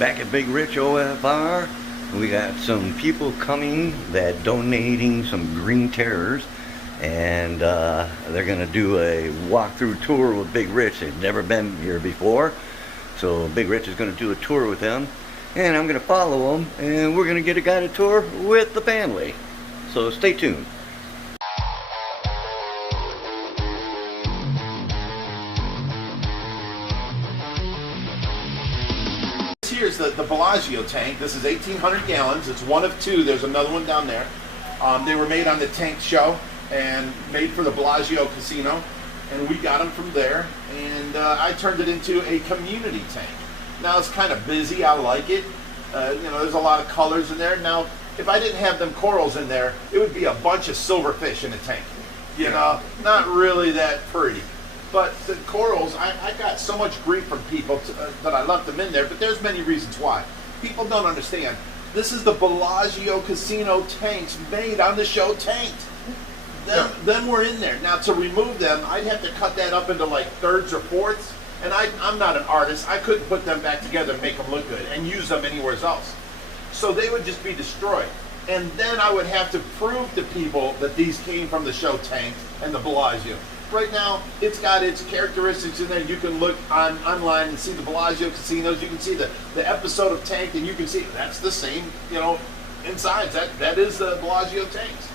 back at Big Rich OFR. We got some people coming that donating some green terrors, and they're gonna do a walkthrough tour with Big Rich. They've never been here before, so Big Rich is gonna do a tour with them, and I'm gonna follow them, and we're gonna get a guided tour with the family. So stay tuned. Here's the Bellagio tank. This is 1,800 gallons. It's one of two. There's another one down there. They were made on the tank show and made for the Bellagio casino, and we got them from there, and I turned it into a community tank. Now it's kind of busy. I like it. You know, there's a lot of colors in there. Now, if I didn't have them corals in there, it would be a bunch of silver fish in a tank. You know, not really that pretty. But the corals, I got so much grief from people that I left them in there, but there's many reasons why. People don't understand. This is the Bellagio casino tanks made on the show tanked. Them were in there. Now to remove them, I'd have to cut that up into like thirds or fourths, and I'm not an artist. I couldn't put them back together and make them look good and use them anywhere else. So they would just be destroyed. And then I would have to prove to people that these came from the show tanked and the Bellagio. Right now, it's got its characteristics in there. You can look online and see the Bellagio casinos. You can see the episode of Tank, and you can see that's the same, you know, insides. That is the Bellagio tanks.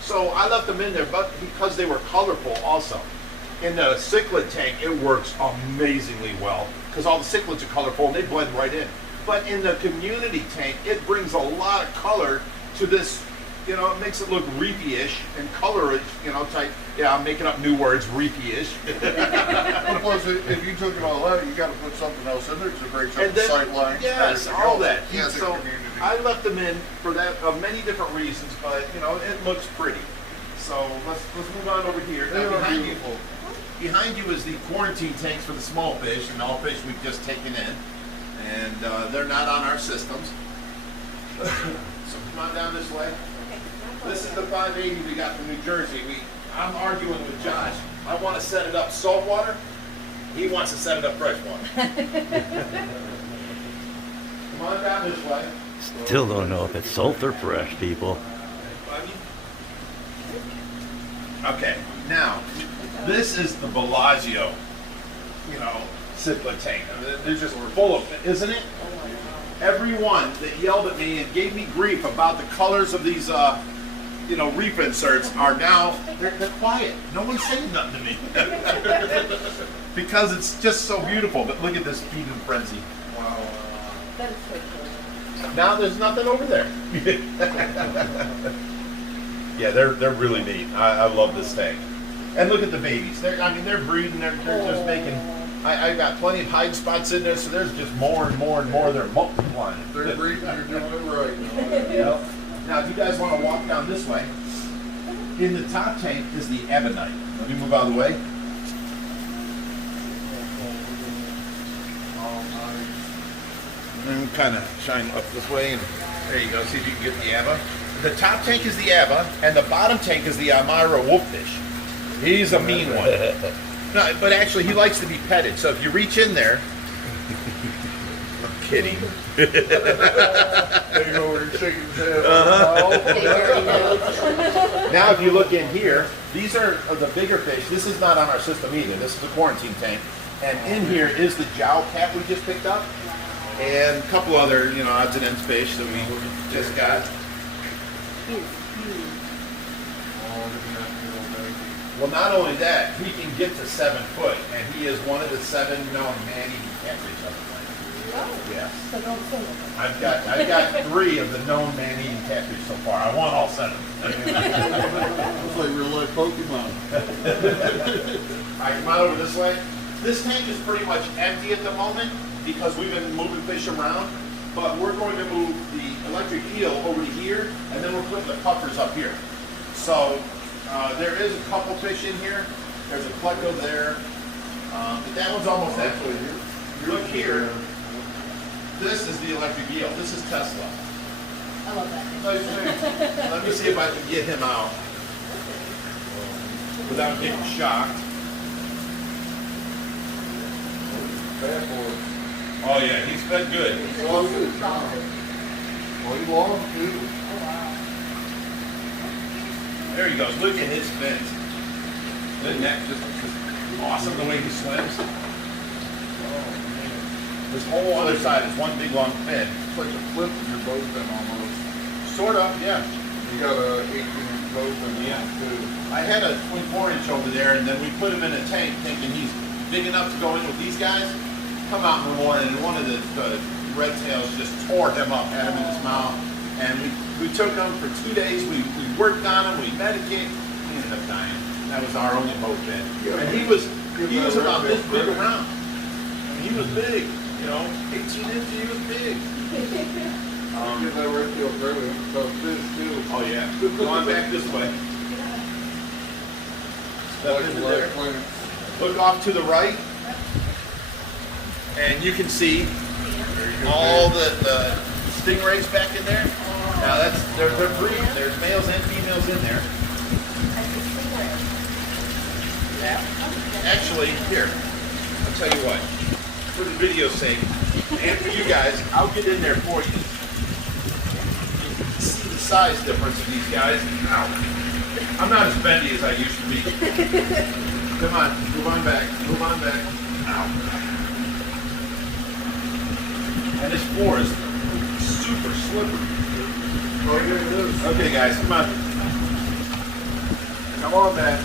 So I left them in there, but because they were colorful also. In the cichlid tank, it works amazingly well because all the cichlids are colorful and they blend right in. But in the community tank, it brings a lot of color to this. You know, it makes it look reefy-ish and color-ish, you know, type. Yeah, I'm making up new words, reefy-ish. Plus, if you took it all out, you got to put something else in there to break up the sight lines. Yes, all that. Yes, so I left them in for that of many different reasons, but you know, it looks pretty. So let's move on over here. Now, behind you is the quarantine tanks for the small fish, and all fish we've just taken in, and they're not on our systems. So come on down this way. This is the 580 we got from New Jersey. I'm arguing with Josh. I want to set it up saltwater. He wants to set it up freshwater. Come on down this way. Still don't know if it's salt or fresh, people. Okay, now, this is the Bellagio, you know, cichlid tank. They're just full of it, isn't it? Everyone that yelled at me and gave me grief about the colors of these you know, reef inserts are now, they're quiet. No one's saying nothing to me. Because it's just so beautiful. But look at this feeding frenzy. Wow. That's so cool. Now there's nothing over there. Yeah, they're really neat. I love this tank. And look at the babies. They're breeding. They're just making. I got plenty of hide spots in there, so there's just more and more and more. They're multiplying. They're breeding. You're doing it right. Yep. Now, if you guys want to walk down this way, in the top tank is the ebonite. Let me move out of the way. And kind of shine up this way, and there you go. See if you can get the Ava. The top tank is the Ava, and the bottom tank is the Amira wolffish. He's a mean one. No, but actually, he likes to be petted. So if you reach in there, I'm kidding. There you go, where you're shaking his head. Now, if you look in here, these are the bigger fish. This is not on our system either. This is a quarantine tank. And in here is the jowl cat we just picked up, and a couple other, you know, odds and ends fish that we just got. Well, not only that, he can get to 7 foot, and he is one of the 7 known man-eating catfish on the planet. Oh, yes. So don't say that. I've got 3 of the known man-eating catfish so far. I want all 7. It's like real life Pokemon. All right, come on over this way. This tank is pretty much empty at the moment because we've been moving fish around, but we're going to move the electric eel over to here, and then we're putting the puffers up here. So there is a couple fish in here. There's a Pleco there, but that one's almost empty. Look here. This is the electric eel. This is Tesla. I love that. Let me see if I can get him out without getting shocked. Oh yeah, he's been good. Oh, good. Well, he lost too. Oh, wow. There he goes. Look at his fins. Isn't that just awesome the way he swims? This whole other side is one big long fin. It's like a flip in your boat fin almost. Sort of, yeah. You got a 18-inch boat fin Yeah. too. I had a 24-inch over there, and then we put him in a tank thinking he's big enough to go in with these guys. Come out in the morning, and one of the red tails just tore him up, had him in his mouth. And we took him for 2 days. We worked on him, we medicated. He ended up dying. That was our only hope then. And he was about this big around. I mean, he was big, you know, 18 inches, he was big. Get that red tail fairly tough fish too. Oh yeah. Go on back this way. Step into there. Look off to the right. And you can see all the stingrays back in there. Now they're breeding. There's males and females in there. Actually, here, I'll tell you what. For the video's sake, and for you guys, I'll get in there for you. You can see the size difference of these guys. Ow. I'm not as bendy as I used to be. Come on, move on back. Move on back. Ow. And this floor is super slippery. Oh, yeah, it is. Okay, guys, come on. Come on back.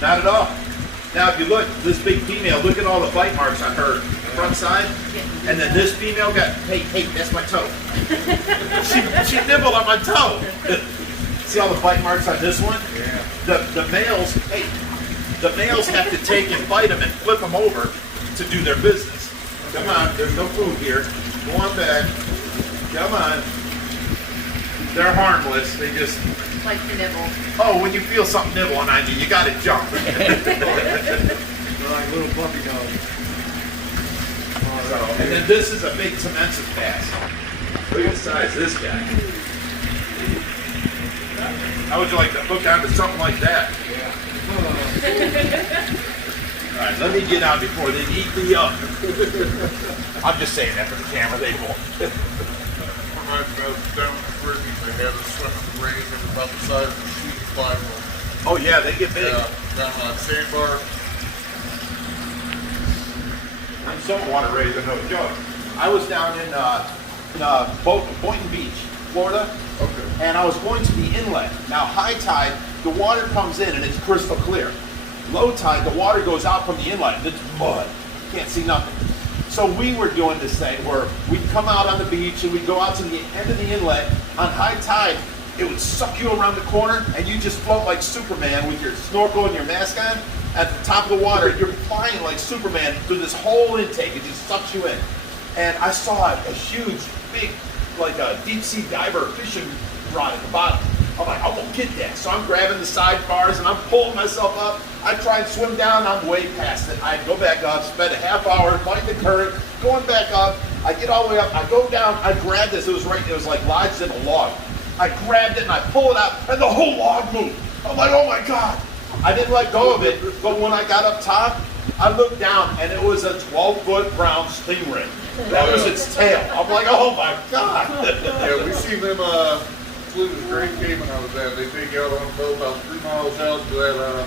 Not at all. Now, if you look, this big female, look at all the bite marks on her front side. And then this female got, hey, that's my toe. she nibbled on my toe. See all the bite marks on this one? Yeah. The males, the males have to take and bite them and flip them over to do their business. Come on, there's no food here. Go on back. Come on. They're harmless. They just Like to nibble. oh, when you feel something nibbling on you, you got to jump. They're like little puppy dogs. So, and then this is a big Temensis bass. Look at the size of this guy. How would you like to hook onto something like that? All right, let me get out before they eat me up. I'm just saying that for the camera, they won't. Reminds me of down in the Caribbean, they have a swimming ring and about the size of a sheet of plywood. Oh yeah, they get big. Yeah, down on sandbar. I'm saltwater raising, no joke. I was down in Boynton Beach, Florida, Okay. and I was going to the inlet. Now, high tide, the water comes in and it's crystal clear. Low tide, the water goes out from the inlet and it's mud. Can't see nothing. So we were doing this thing where we'd come out on the beach and we'd go out to the end of the inlet. On high tide, it would suck you around the corner and you just float like Superman with your snorkel and your mask on. At the top of the water, you're flying like Superman through this whole intake. It just sucks you in. And I saw a huge, big, like a deep sea diver fishing rod at the bottom. I'm like, I'm gonna get that. So I'm grabbing the sidebars and I'm pulling myself up. I try and swim down, I'm way past it. I go back up, spend a half hour fighting the current, going back up. I get all the way up, I go down, I grab this, it was like lodged in a log. I grabbed it and I pull it out and the whole log moved. I'm like, oh my God. I didn't let go of it, but when I got up top, I looked down and it was a 12-foot brown stingray. That was its tail. I'm like, oh my God. Yeah, we seen them flew to the Great Cayman I was at. They dig out on a boat about 3 miles out to that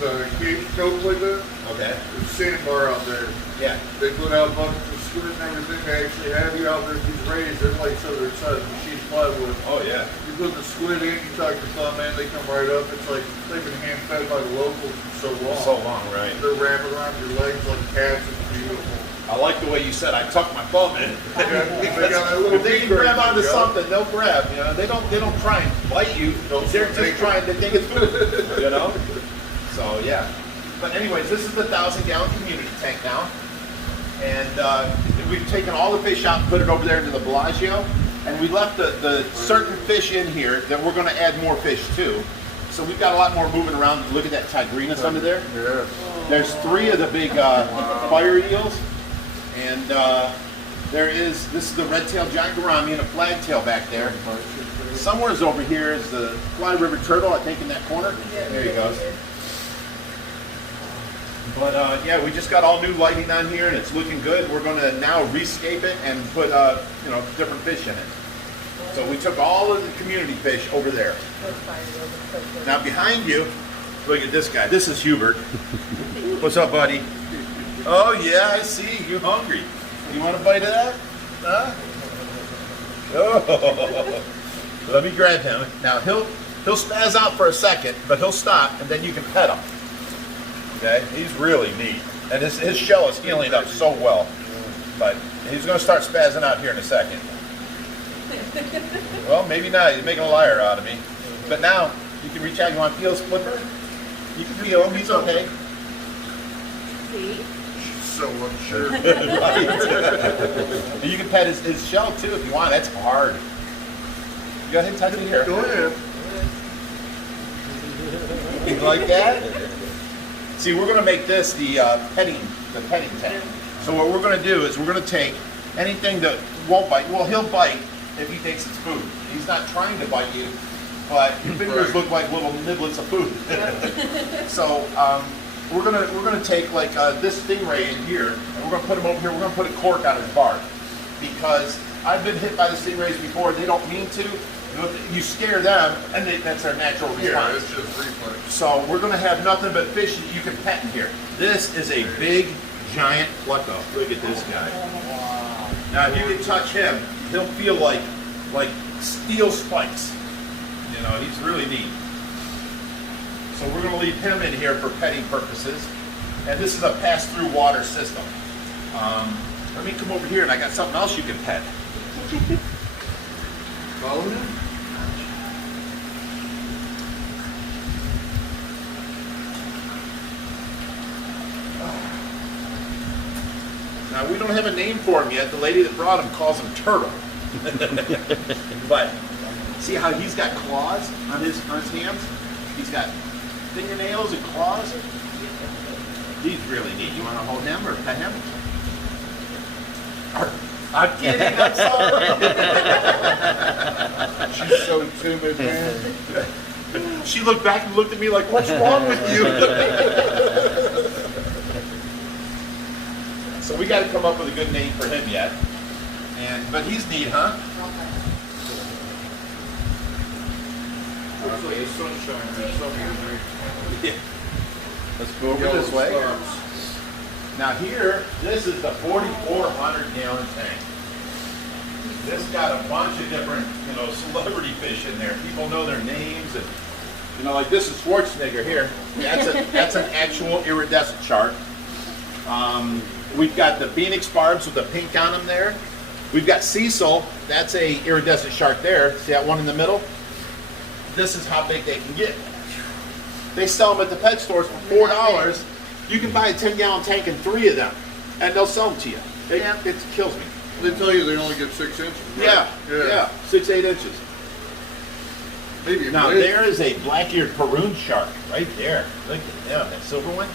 the Cape Coast like that. Okay. There's a sandbar out there. Yeah. They put out buckets of squid and everything. They actually have you out there with these rays. They're like so they're size of a sheet of plywood. Oh yeah. You put the squid in, you tuck your thumb in, they come right up. It's like they've been hand fed by the locals for so long. So long, right? They're wrapping around your legs like cats. It's beautiful. I like the way you said I tuck my thumb in. They got that little If they can finger grab in onto there, something, they'll grab. You know, they don't try and bite you. They're just trying to dig it through. You know. So yeah. But anyways, this is the 1,000-gallon community tank now, and we've taken all the fish out and put it over there into the Bellagio, and we left the certain fish in here that we're going to add more fish to. So we've got a lot more moving around. Look at that tigrinus under there. Yes. There's 3 of the big fire eels, and this is the red-tailed giant gourami and a flagtail back there. Somewhere's over here is the fly river turtle, I think, in that corner. There he goes. But yeah, we just got all new lighting on here, and it's looking good. We're going to now rescape it and put you know, different fish in it. So we took all of the community fish over there. Now behind you, look at this guy. This is Hubert. What's up, buddy? Oh yeah, I see. You're hungry. You want a bite of that? Huh? Oh. Let me grab him. Now he'll spaz out for a second, but he'll stop, and then you can pet him. Okay, he's really neat, and his shell is healing up so well. But he's going to start spazzing out here in a second. Well, maybe not. He's making a liar out of me. But now you can reach out. You want to feel his flipper? You can feel him. He's okay. See? So unsure. Right. You can pet his shell too if you want. That's hard. You go ahead and touch it here. Go ahead. You like that? See, we're going to make this the petting tank. So what we're going to do is we're going to take anything that won't bite. Well, he'll bite if he thinks it's food. He's not trying to bite you, but your fingers look like little niblets of food. So we're gonna take like this stingray in here, and we're gonna put him over here. We're gonna put a cork on his bark because I've been hit by the stingrays before. They don't mean to. You scare them, and that's their natural response. Yeah, it's just reflex. So we're going to have nothing but fish that you can pet in here. This is a big, giant Pleco. Look at this guy. Now, if you can touch him, he'll feel like steel spikes. You know, he's really neat. So we're going to leave him in here for petting purposes. And this is a pass-through water system. Let me come over here, and I got something else you can pet. Follow him? Now, we don't have a name for him yet. The lady that brought him calls him Turtle. But see how he's got claws on his hands? He's got fingernails and claws. He's really neat. You want to hold him or pet him? I'm kidding. I'm sorry. She's so timid, man. She looked back and looked at me like, "What's wrong with you?" So we got to come up with a good name for him yet. But he's neat, huh? Looks like the sunshine. There's something in there. Yeah. Let's go over Yellow this way. stars. Now here, this is the 4,400 gallon tank. This got a bunch of different, celebrity fish in there. People know their names, and like this is Schwarzenegger here. That's an actual iridescent shark. We've got the Phoenix barbs with the pink on them there. We've got Cecil. That's a iridescent shark there. See that one in the middle? This is how big they can get. They sell them at the pet stores for $4. You can buy a 10-gallon tank and 3 of them, and they'll sell them to you. It kills me. They tell you they only get 6 inches. Right? Yeah, 6-8 inches. Maybe Now there is a black-eared Paroon shark right there. Look at them, that silver one.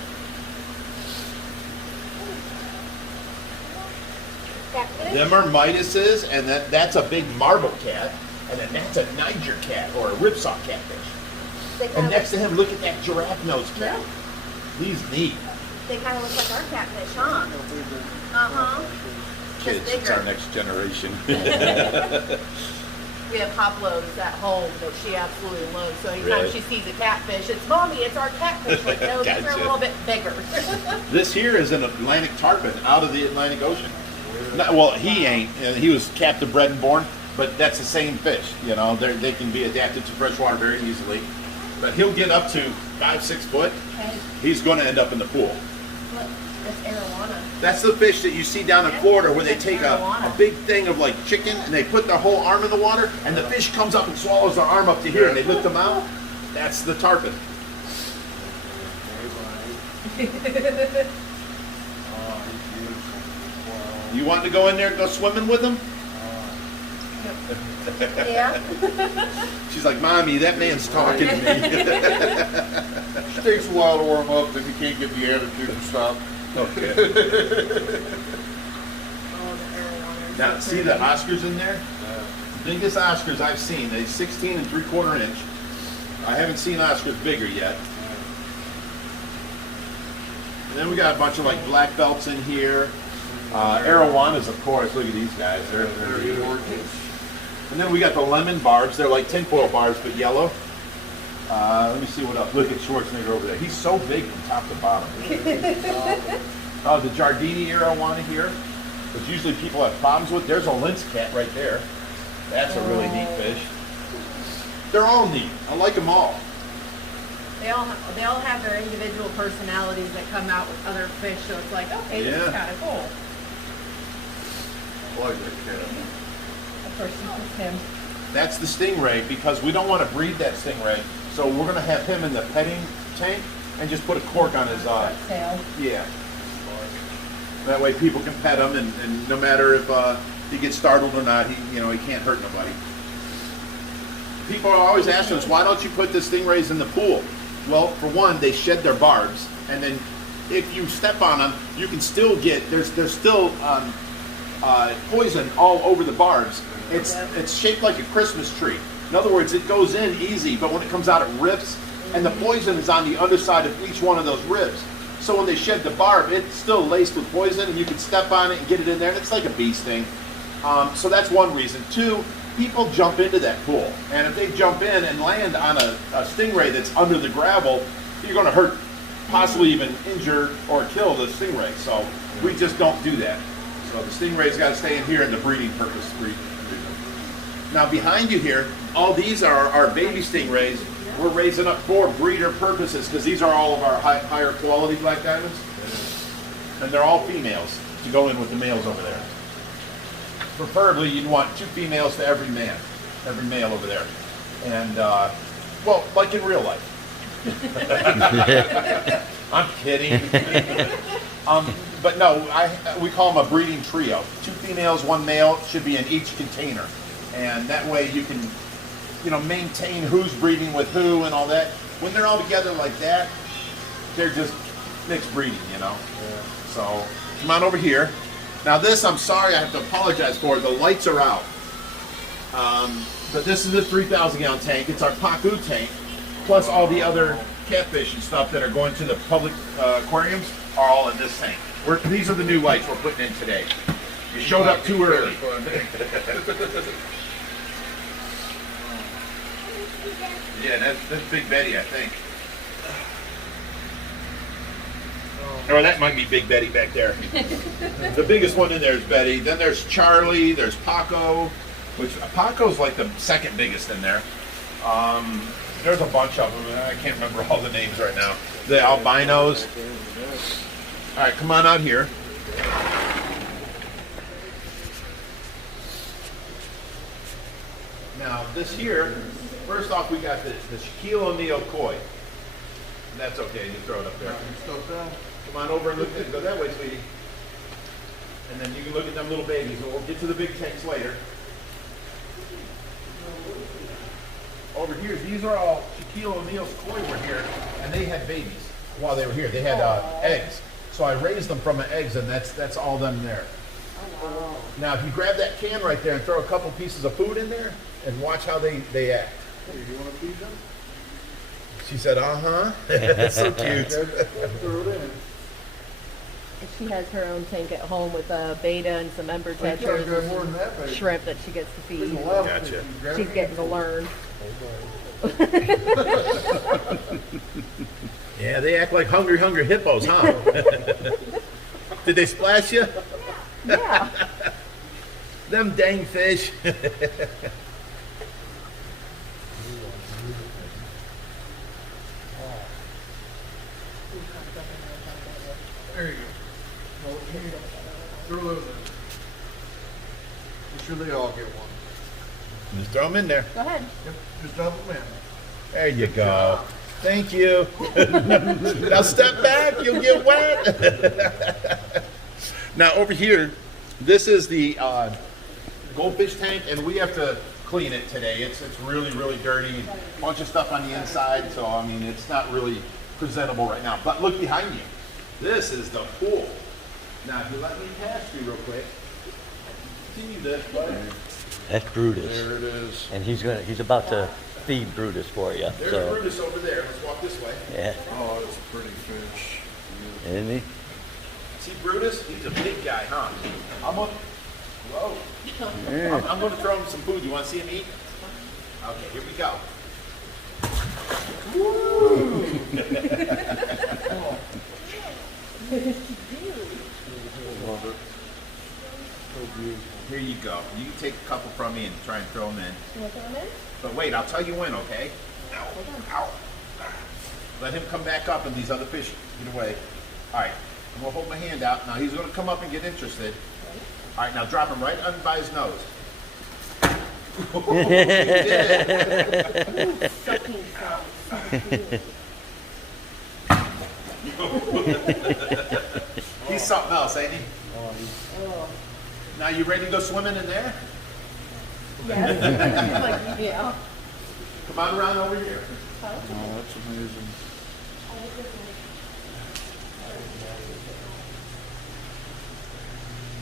Them are Midases, and that's a big marble cat, and then that's a Niger cat or a ripsaw catfish. And next to him, look at that giraffe nose cat. He's neat. They kind of look like our catfish, huh? Uh-huh. Kids, it's our next generation. We have Pablo's at home that she absolutely loves. So anytime Really? she sees a catfish, it's Mommy, it's our catfish. Like, no, these are a Gotcha. little bit bigger. This here is an Atlantic tarpon out of the Atlantic Ocean. Well, he ain't. He was captive bred and born, but that's the same fish. They can be adapted to freshwater very easily. But he'll get up to 5-6 foot. Okay. He's going to end up in the pool. Look, that's arowana. That's the fish that you see down in Florida where they take a big thing of like chicken and they put their whole arm in the water and the fish comes up and swallows their arm up to here and they lift them out. That's the tarpon. You want to go in there and go swimming with them? Yeah. She's like, Mommy, that man's talking to me. It takes a while to warm up, then you can't get the attitude to stop. Okay. Oh, the arowana. Now, see the Oscars in there? Biggest Oscars I've seen. They're 16 3/4 inch. I haven't seen Oscars bigger yet. And then we got a bunch of like black belts in here. Arowanas, of course. Look at these guys. They're gorgeous. And then we got the lemon barbs. They're like tinfoil barbs, but yellow. Let me see what else. Look at Schwarzenegger over there. He's so big from top to bottom. Oh, the Giardini arowana here, which usually people have problems with. There's a lynx cat right there. That's a really neat fish. They're all neat. I like them all. They all have their individual personalities that come out with other fish, so it's like, okay, this is kind of cool. I like that cat. Of course, it's him. That's the stingray because we don't want to breed that stingray. So we're going to have him in the petting tank and just put a cork on his Tail. Yeah. That way people can pet him and no matter if he gets startled or not, he can't hurt nobody. People are always asking us, why don't you put the stingrays in the pool? Well, for one, they shed their barbs, and then if you step on them, you can still get, there's still poison all over the barbs. It's shaped like a Christmas tree. In other words, it goes in easy, but when it comes out, it rips, and the poison is on the underside of each one of those ribs. So when they shed the barb, it's still laced with poison, and you can step on it and get it in there, and it's like a bee sting. So that's one reason. Two, people jump into that pool, and if they jump in and land on a stingray that's under the gravel, you're going to hurt, possibly even injure or kill the stingray. So we just don't do that. So the stingray's got to stay in here in the breeding purpose. Now behind you here, all these are our baby stingrays. We're raising up for breeder purposes because these are all of our higher quality black diamonds, and they're all females to go in with the males over there. Preferably, you'd want 2 females to every male over there. And, well, like in real life. I'm kidding. But no, we call them a breeding trio. 2 females, 1 male should be in each container. And that way you can, maintain who's breeding with who and all that. When they're all together like that, they're just mixed breeding, Yeah. So, come on over here. Now this, I'm sorry, I have to apologize for. The lights are out. But this is a 3,000 gallon tank. It's our Pleco tank, plus all the other catfish and stuff that are going to the public aquariums are all in this tank. These are the new lights we're putting in today. You showed up too early. Yeah, that's Big Betty, I think. Or that might be Big Betty back there. The biggest one in there is Betty. Then there's Charlie, there's Paco, which Paco's like the second biggest in there. There's a bunch of them. I can't remember all the names right now. The albinos. All right, come on out here. Now this here, first off we got the Shaquille O'Neal Koi. That's okay, you throw it up there. Come on over and look at it. Go that way, sweetie. And then you can look at them little babies. We'll get to the big tanks later. Over here, these are all Shaquille O'Neal's Koi were here, and they had babies while they were here. They had eggs. So I raised them from the eggs, and that's all them there. Oh, wow. Now, if you grab that can right there and throw a couple pieces of food in there, and watch how they act. Hey, you want to feed them? She said, uh-huh. That's so cute. Throw it in. She has her own tank at home with beta and some ember Well, you gotta tetras go more than that, and baby. shrimp that she gets to There's feed. a lot of Gotcha. fish. You grab She's it. getting to learn. Yeah, they act like hungry hippos, huh? Did they splash you? Yeah. Them dang fish. There you go. Well, throw those in. Make sure they all get one. Just throw them in there. Go ahead. Yep, just dump them in. There you go. Thank you. Now step back, you'll get wet. Now over here, this is the Goldfish Tank, and we have to clean it today. It's really, really dirty. A bunch of stuff on the inside, so I mean, it's not really presentable right now. But look behind you. This is the pool. Now, if you let me pass you real quick, continue this, bud. That's Brutus. There it is. And he's about to feed Brutus for you. There's So Brutus over there. Let's walk this way. yeah. Oh, it's a pretty fish. Isn't he? See Brutus? He's a big guy, huh? I'm gonna, whoa. Yeah. I'm gonna throw him some food. You wanna see him eat? Okay, here we go. Woo! Here you go. You can take a couple from me and try and throw them in. You want to throw them in? But wait, I'll tell you when, okay? Ow. Ow. Let him come back up and these other fish get away. All right, I'm gonna hold my hand out. Now he's gonna come up and get interested. All right, now drop him right under by his nose. Oh, he did it. Sucking sounds. He's something else, ain't he? Oh. Now you ready to go swimming in there? Yes. Like, yeah. Come on around over here. Oh, that's amazing.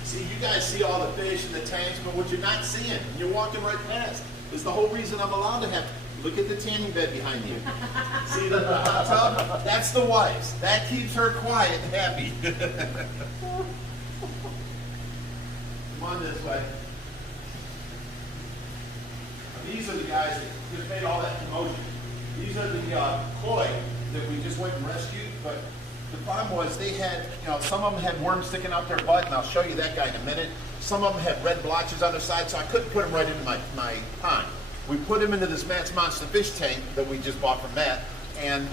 See, you guys see all the fish in the tanks, but what you're not seeing, and you're walking right past, is the whole reason I'm allowed to have. Look at the tanning bed behind you. See the hot tub? That's the wife's. That keeps her quiet and happy. Come on this way. These are the guys that just made all that commotion. These are the koi that we just went and rescued, but the problem was they had, some of them had worms sticking out their butt, and I'll show you that guy in a minute. Some of them had red blotches on their side, so I couldn't put them right into my pond. We put them into this Matt's Monster Fish tank that we just bought from Matt, and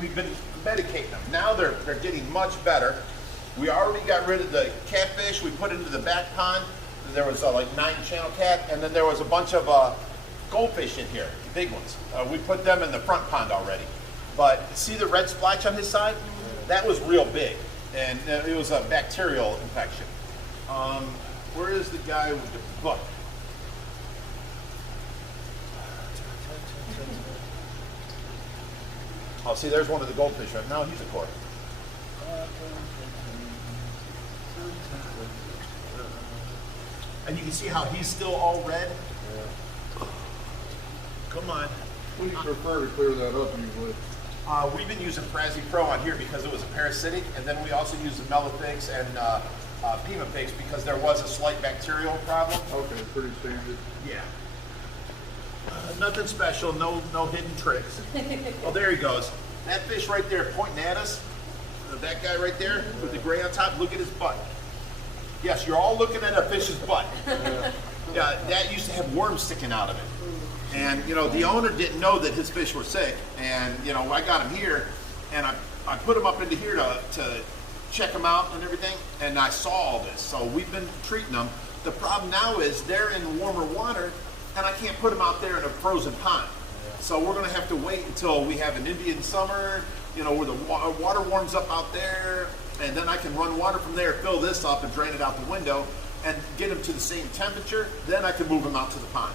we've been medicating them. Now they're getting much better. We already got rid of the catfish. We put it into the back pond. There was like 9 channel cat, and then there was a bunch of goldfish in here, the big ones. We put them in the front pond already. But see the red splotch on his side? That was real big, and it was a bacterial infection. Where is the guy with the butt? Oh, see, there's one of the goldfish right now. He's a koi. And you can see how he's still all red. Come on. Would you prefer to clear that up usually? We've been using Prezi Pro on here because it was a parasitic, and then we also used the Melifix and Pimafix because there was a slight bacterial problem. Okay, pretty standard. Yeah. Nothing special, no hidden tricks. Oh, there he goes. That fish right there pointing at us, that guy right there with the gray on top, look at his butt. Yes, you're all looking at a fish's butt. Yeah, that used to have worms sticking out of it. And, the owner didn't know that his fish were sick. And, I got him here, and I put him up into here to check them out and everything, and I saw all this. So we've been treating them. The problem now is they're in warmer water, and I can't put them out there in a frozen pond. So we're going to have to wait until we have an Indian summer, where the water warms up out there, and then I can run water from there, fill this up, and drain it out the window, and get them to the same temperature. Then I can move them out to the pond.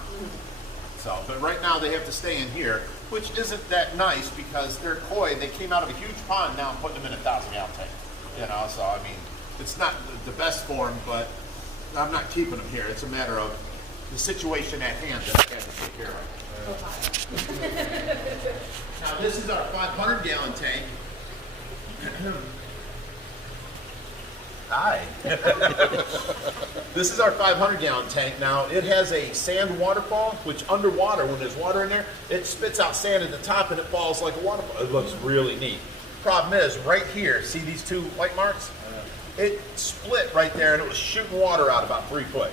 So, but right now they have to stay in here, which isn't that nice because they're koi. They came out of a huge pond. Now I'm putting them in a 1,000-gallon tank. So I mean, it's not the best for them, but I'm not keeping them here. It's a matter of the situation at hand that I have to take care of. Now this is our 500-gallon tank. Hi. This is our 500-gallon tank. Now, it has a sand waterfall, which underwater, when there's water in there, it spits out sand at the top and it falls like a waterfall. It looks really neat. Problem is, right here, see these 2 white marks? It split right there and it was shooting water out about 3 foot.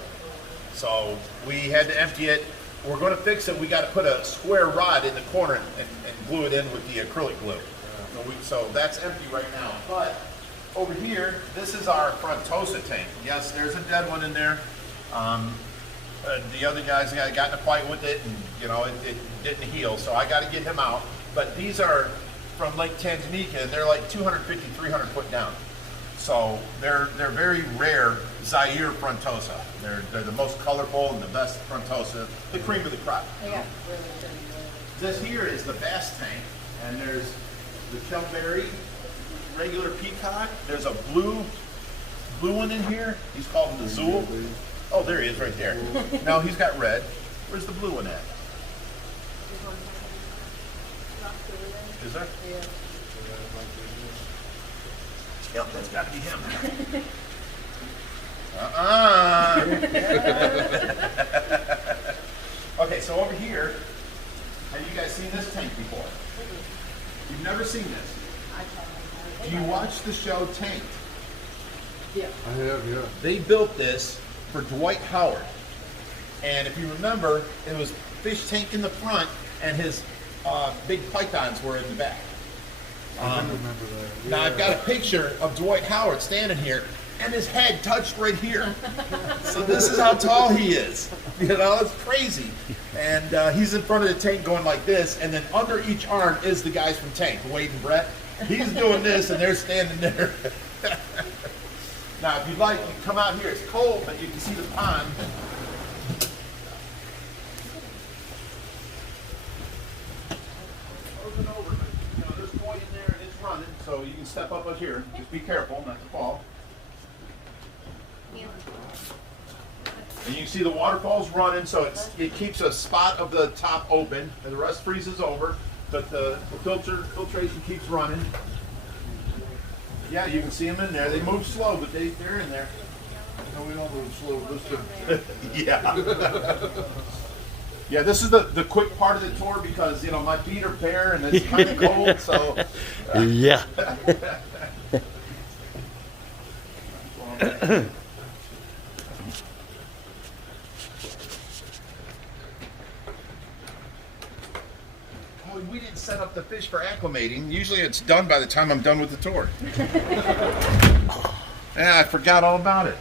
So we had to empty it. We're going to fix it. We got to put a square rod in the corner and glue it in with the acrylic glue. So that's empty right now. But over here, this is our frontosa tank. Yes, there's a dead one in there. The other guys got in a fight with it, and it didn't heal, so I got to get him out. But these are from Lake Tanganyika, and they're like 250, 300 foot down. So they're very rare Zaire frontosa. They're the most colorful and the best frontosa, the cream of the crop. Yeah, really good. This here is the bass tank, and there's the kelpberry, regular peacock. There's a blue one in here. He's called the Zool. Oh, there he is right there. No, he's got red. Where's the blue one at? Is there? Yep, that's got to be him. Okay, so over here, have you guys seen this tank before? You've never seen this. Do you watch the show Tanked? Yeah. I have, yeah. They built this for Dwight Howard. And if you remember, it was fish tank in the front and his big pythons were in the back. I do remember that. Yeah. Now I've got a picture of Dwight Howard standing here and his head touched right here. So this is how tall he is. You know, it's crazy. And he's in front of the tank going like this, and then under each arm is the guys from Tank, Wade and Brett. He's doing this and they're standing there. Now if you'd like, you can come out here. It's cold, but you can see the pond. Frozen over, but you know, there's Dwight in there and it's running, so you can step up here. Just be careful not to fall. And you can see the waterfall's running, so it keeps a spot of the top open, and the rest freezes over, but the filtration keeps running. Yeah, you can see them in there. They move slow, but they're in there. No, we don't move slow this time. Yeah. Yeah, this is the quick part of the tour because, you know, my feet are bare and it's kind of cold, so. Yeah. Oh, we didn't set up the fish for acclimating. Usually it's done by the time I'm done with the tour. Yeah, I forgot all about it.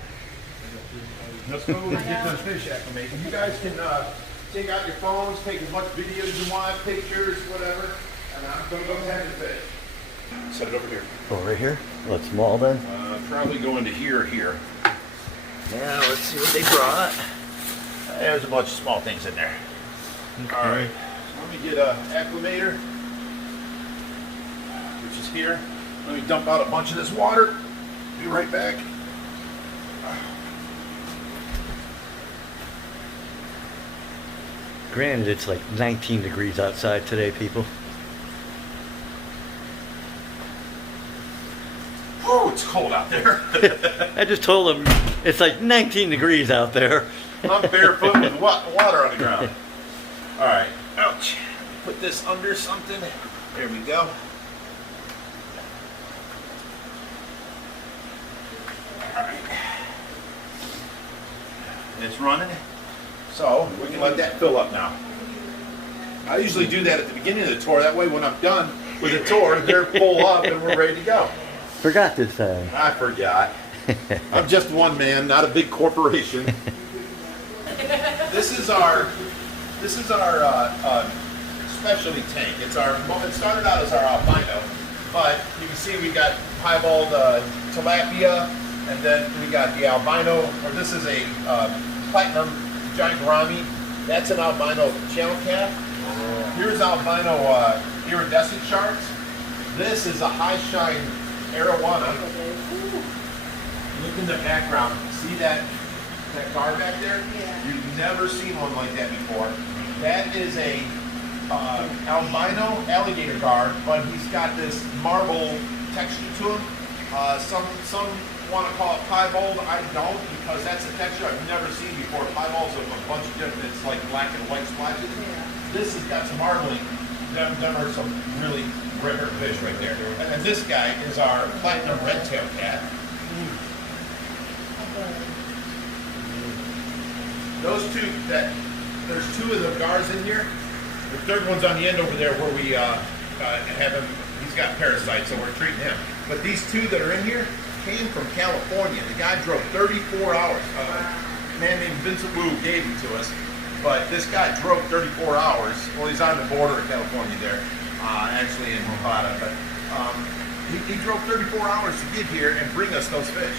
Let's go and get the fish acclimating. You guys can take out your phones, take as much video as you want, pictures, whatever, and I'm going to go tag the fish. Set it over here. Oh, right here? Oh, it's small then? Probably go into here. Yeah, let's see what they brought. There's a bunch of small things in there. Okay. All right. So let me get a acclimator, which is here. Let me dump out a bunch of this water. Be right back. Granted, it's like 19 degrees outside today, people. Whoa, it's cold out there. I just told them it's like 19 degrees out there. I'm barefoot with water on the ground. All right. Ouch. Put this under something. There we go. All right. It's running. So we can let that fill up now. I usually do that at the beginning of the tour. That way when I'm done with the tour, they're full up and we're ready to go. Forgot this time. I forgot. I'm just one man, not a big corporation. This is our specialty tank. It started out as our albino, but you can see we got piebald tilapia, and then we got the albino, or this is a platinum giant gourami. That's an albino channel cat. Here's albino iridescent sharks. This is a high shine arowana. Look in the background. See that gar back there? Yeah. You've never seen one like that before. That is a albino alligator gar, but he's got this marble texture to him. Some want to call it piebald. I don't, because that's a texture I've never seen before. Piebald's a bunch of different. It's like black and white splashes. Yeah. This has got some marbling. Them are some really rare fish right there. And then this guy is our platinum red-tailed cat. Those two, there's two of the gars in here. The third one's on the end over there where we have him. He's got parasites, so we're treating him. But these two that are in here came from California. The guy drove 34 hours. A man named Vincent Wu gave him to us. But this guy drove 34 hours. Well, he's on the border of California there, actually in Nevada. But he drove 34 hours to get here and bring us those fish.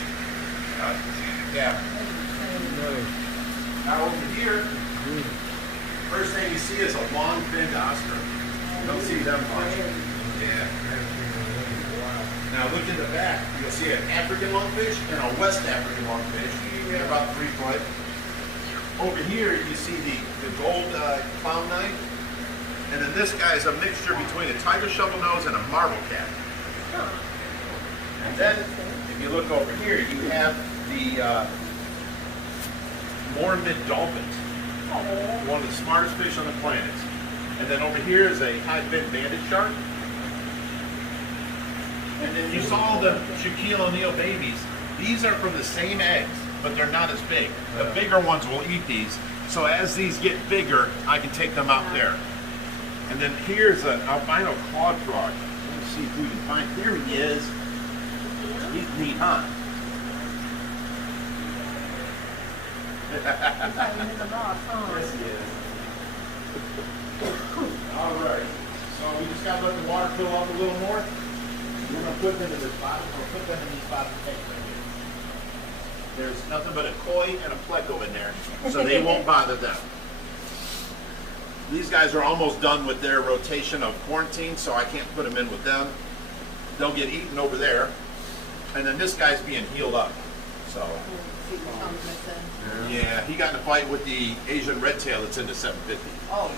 Yeah. Now over here, first thing you see is a long-finned oscar. You don't see them much. Yeah. Now look in the back. You'll see an African lungfish and a West African lungfish. They're about 3 foot. Over here, you see the gold clown knife. And then this guy is a mixture between a tiger shovel nose and a marble cat. And then, if you look over here, you have the Mormon dolphins, one of the smartest fish on the planet. And then over here is a high-fin banded shark. And then you saw the Shaquille O'Neal babies. These are from the same eggs, but they're not as big. The bigger ones will eat these. So as these get bigger, I can take them out there. And then here's an albino clawed frog. Let me see if we can find. Here he is. He's neat, huh? Yes, he is. All right. So we just got to let the water fill up a little more. We're going to put them in this bottom. We'll put them in these bottom tanks right here. There's nothing but a koi and a pleco in there, so they won't bother them. These guys are almost done with their rotation of quarantine, so I can't put them in with them. They'll get eaten over there. And then this guy's being healed up. So, yeah, he got in a fight with the Asian red tail that's in the 750. Oh.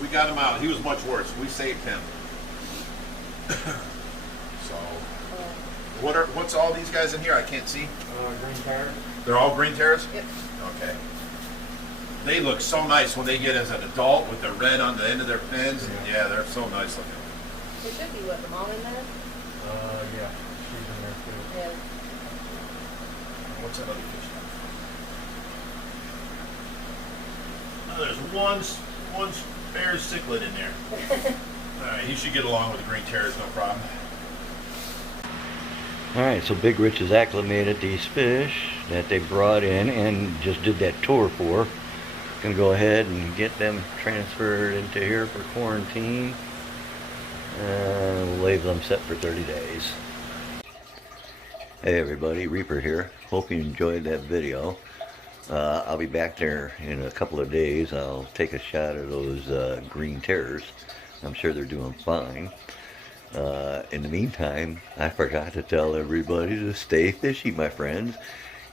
We got him out. He was much worse. We saved him. So, what's all these guys in here? I can't see. Green tire. They're all green terrors? Yep. Okay. They look so nice when they get as an adult with the red on the end of their fins. Yeah, they're so nice looking. They should be, what, them all in there? Yeah, she's in there too. Yeah. What's that other fish? Oh, there's one spare cichlid in there. All right, he should get along with the green terrors, no problem. Alright, so Big Rich has acclimated these fish that they brought in and just did that tour for. Gonna go ahead and get them transferred into here for quarantine. We'll leave them set for 30 days. Hey everybody, Reaper here. Hope you enjoyed that video. I'll be back there in a couple of days. I'll take a shot of those green terrors. I'm sure they're doing fine. In the meantime, I forgot to tell everybody to stay fishy, my friends.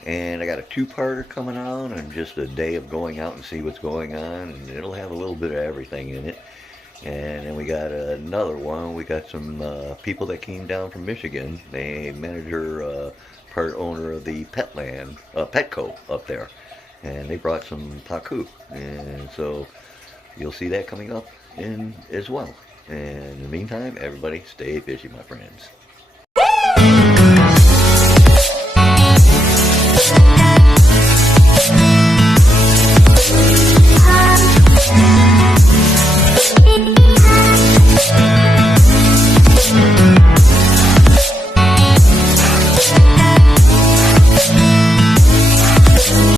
And I got a two-parter coming out and just a day of going out and see what's going on. And it'll have a little bit of everything in it. And then we got another one. We got some people that came down from Michigan. They manager, part owner of the Petco up there. And they brought some paku. And so you'll see that coming up in as well. And in the meantime, everybody stay fishy, my friends.